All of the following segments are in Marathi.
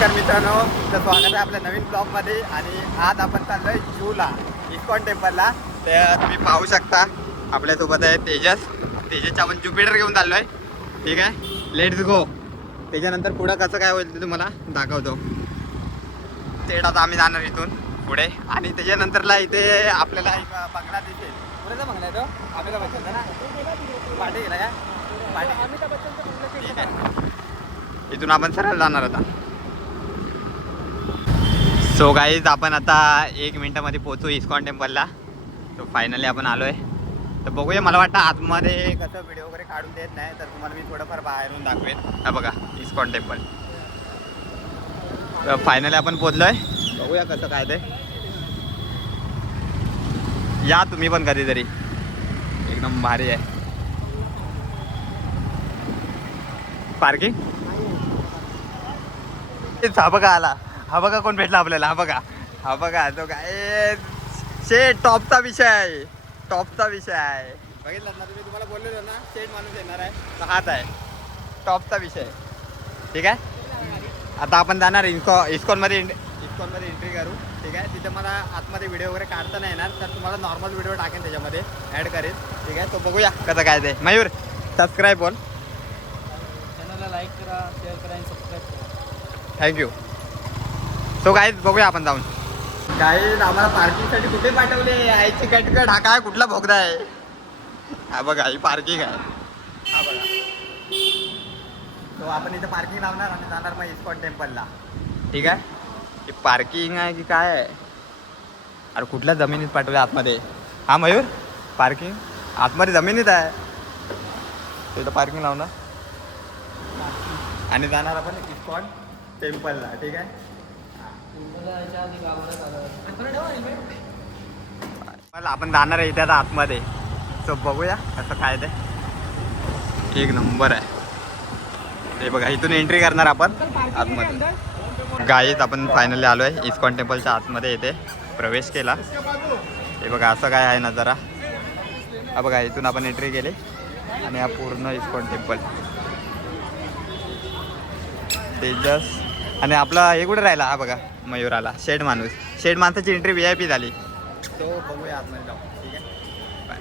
तर मित्रांनो, तर स्वागत आहे आपल्या नवीन ब्लॉगमध्ये. आणि आज आपण चाललोय जूला इस्कॉन टेम्पलला. तर तुम्ही पाहू शकता आपल्यासोबत आहे तेजसच्या आपण ज्युपिटर घेऊन चाललोय. ठीक आहे, लेट्स गो. त्याच्यानंतर पुढं कसं काय होईल ते तुम्हाला दाखवतो. थेट आता आम्ही जाणार इथून पुढे. आणि त्याच्यानंतरला इथे आपल्याला एक बंगला दिसेल. पुढेचा बंगला आहे तो अमिताभ बच्चनचा ना. पाठी गेला का पाठी. अमिताभ बच्चनचा. ठीक आहे, इथून आपण सरळ जाणार आता. सो गाईज, आपण आता 1 मिनिटामध्ये पोहोचू इस्कॉन टेम्पलला. तो फायनली आपण आलो आहे. तर बघूया, मला वाटतं आतमध्ये कसं व्हिडिओ वगैरे काढून देत नाही, तर तुम्हाला मी थोडंफार बाहेरून दाखवेन. हा बघा इस्कॉन टेम्पल. तर फायनली आपण पोहोचलो आहे. बघूया कसं काय ते. या तुम्ही पण कधीतरी, एकदम भारी आहे. पार्किंग हा बघा आला. हा बघा कोण भेटला आपल्याला. हा बघा तो काय टॉपचा विषय आहे. बघितलं ना तुम्ही, तुम्हाला बोललेलो ना शेट माणूस येणार आहे, तर हाच आहे टॉपचा विषय. ठीक आहे, आता आपण जाणार इस्कॉनमध्ये एंट्री करू. ठीक आहे, तिथे मला आतमध्ये व्हिडिओ वगैरे काढता नाही येणार, तर तुम्हाला नॉर्मल व्हिडिओ टाकेन त्याच्यामध्ये ॲड करेन. ठीक आहे, तो बघूया कसं काय ते. मयूर सबस्क्राईब बोल. चॅनलला लाईक करा, शेअर करा आणि सबस्क्राईब करा. थँक्यू. सो गाईज, बघूया आपण जाऊन. गाईज, आम्हाला पार्किंगसाठी कुठे पाठवले? आईची कटकट. हा काय कुठला भोगदा आहे? हा बघा, ही पार्किंग आहे. हा बघा, तो आपण इथे पार्किंग लावणार आणि जाणार मग इस्कॉन टेम्पलला. ठीक आहे, ही पार्किंग आहे की काय आहे? अरे कुठल्या जमिनीत पाठवले आतमध्ये? हा मयूर, पार्किंग आतमध्ये जमिनीत आहे. तिथं पार्किंग लावणार आणि जाणार आपण इस्कॉन टेम्पलला. ठीक आहे, मला आपण जाणार आहे इथे आता आतमध्ये. सो बघूया कसं काय ते. एक नंबर आहे ते. बघा, इथून एंट्री करणार आपण आतमध्ये. गाईज, आपण फायनली आलो आहे इस्कॉन टेम्पलच्या आतमध्ये. इथे प्रवेश केला. हे बघा असं काय आहे नजारा. हा बघा, इथून आपण एंट्री केली आणि हा पूर्ण इस्कॉन टेम्पल. तेजस आणि आपला हे कुठे राहिला? हा बघा मयूर आला. शेड माणसाची एंट्री VIP झाली. तो बघूया आतमध्ये जाऊ. ठीक आहे, बाय.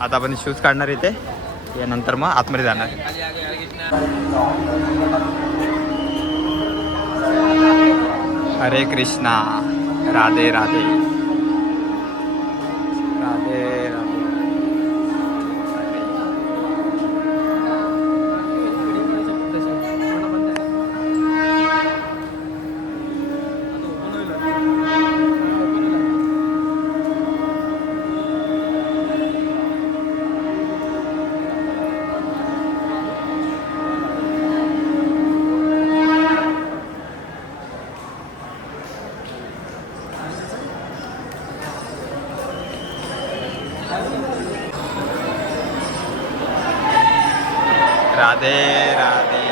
आता आपण शूज काढणार इथे, यानंतर मग आतमध्ये जाणार. हरे कृष्णा, राधे राधे, राधे राधे. राधे राधे.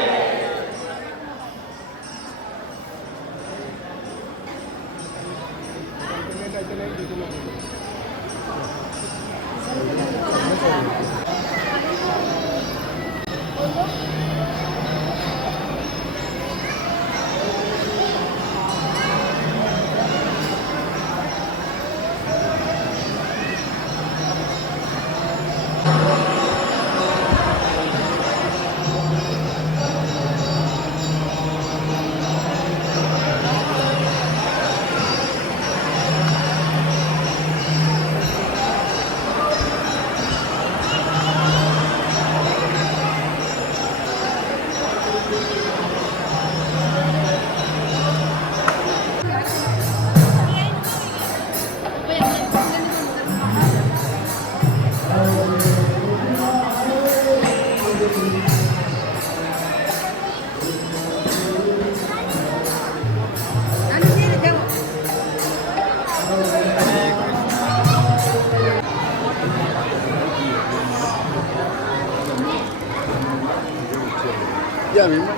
Ya mismo.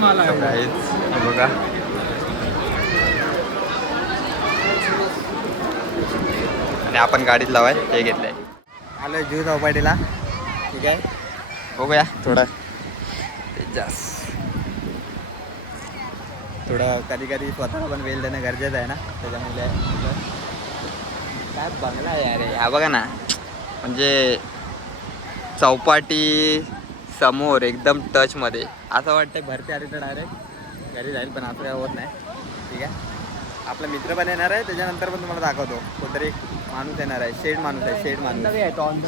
माला बघा आपण गाडीत लावाय हे घेतलंय. आलोय जू चौपाटीला. ठीक आहे, बघूया थोडं जास्त थोडं कधी कधी स्वतःला पण वेळ देणं गरजेचं आहे ना, त्याच्यामुळे काय बंगला आहे अरे. हा बघा ना, म्हणजे चौपाटी समोर एकदम टचमध्ये. असं वाटतं भरती आली तर डायरेक्ट घरी जाईल, पण असं काय होत नाही. ठीक आहे, आपला मित्र पण येणार आहे, त्याच्यानंतर पण तुम्हाला दाखवतो. कोणतरी एक माणूस येणार आहे, शेड माणूस आहे,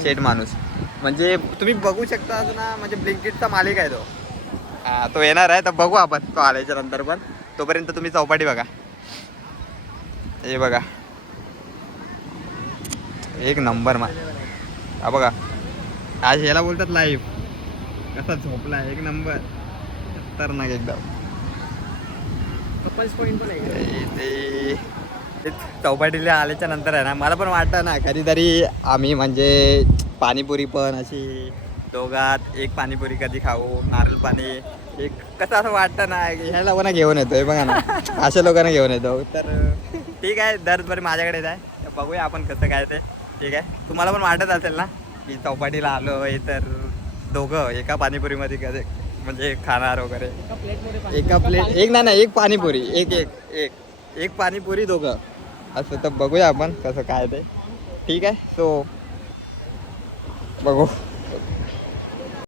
शेड माणूस. म्हणजे तुम्ही बघू शकता असं ना, म्हणजे ब्लिंकिटचा मालिक आहे तो. हा, तो येणार आहे, तर बघू आपण तो आल्याच्या नंतर. पण तोपर्यंत तुम्ही चौपाटी बघा. हे बघा, एक नंबर हा बघा. आज याला बोलतात लाईव्ह. कसा झोपला एक नंबर, खतरनाक एकदम. कपल्स पॉईंट पण आहे. ते चौपाटीला आल्याच्या नंतर आहे ना, मला पण वाटतं ना कधीतरी आम्ही म्हणजे पाणीपुरी पण अशी दोघात एक पाणीपुरी कधी खाऊ, नारळ पाणी एक. कसं असं वाटतं ना, ह्या लोकांना घेऊन येतोय बघा ना, अशा लोकांना घेऊन येतो. तर ठीक आहे, दर माझ्याकडेच आहे, तर बघूया आपण कसं काय ते. ठीक आहे, तुम्हाला पण वाटत असेल ना की चौपाटीला आलो आहे तर दोघं एका पाणीपुरीमध्ये कधी म्हणजे खाणार वगैरे. एका प्लेट एक नाही एक पाणीपुरी, एक पाणीपुरी दोघं असं. तर बघूया आपण कसं काय ते. ठीक आहे, सो बघू.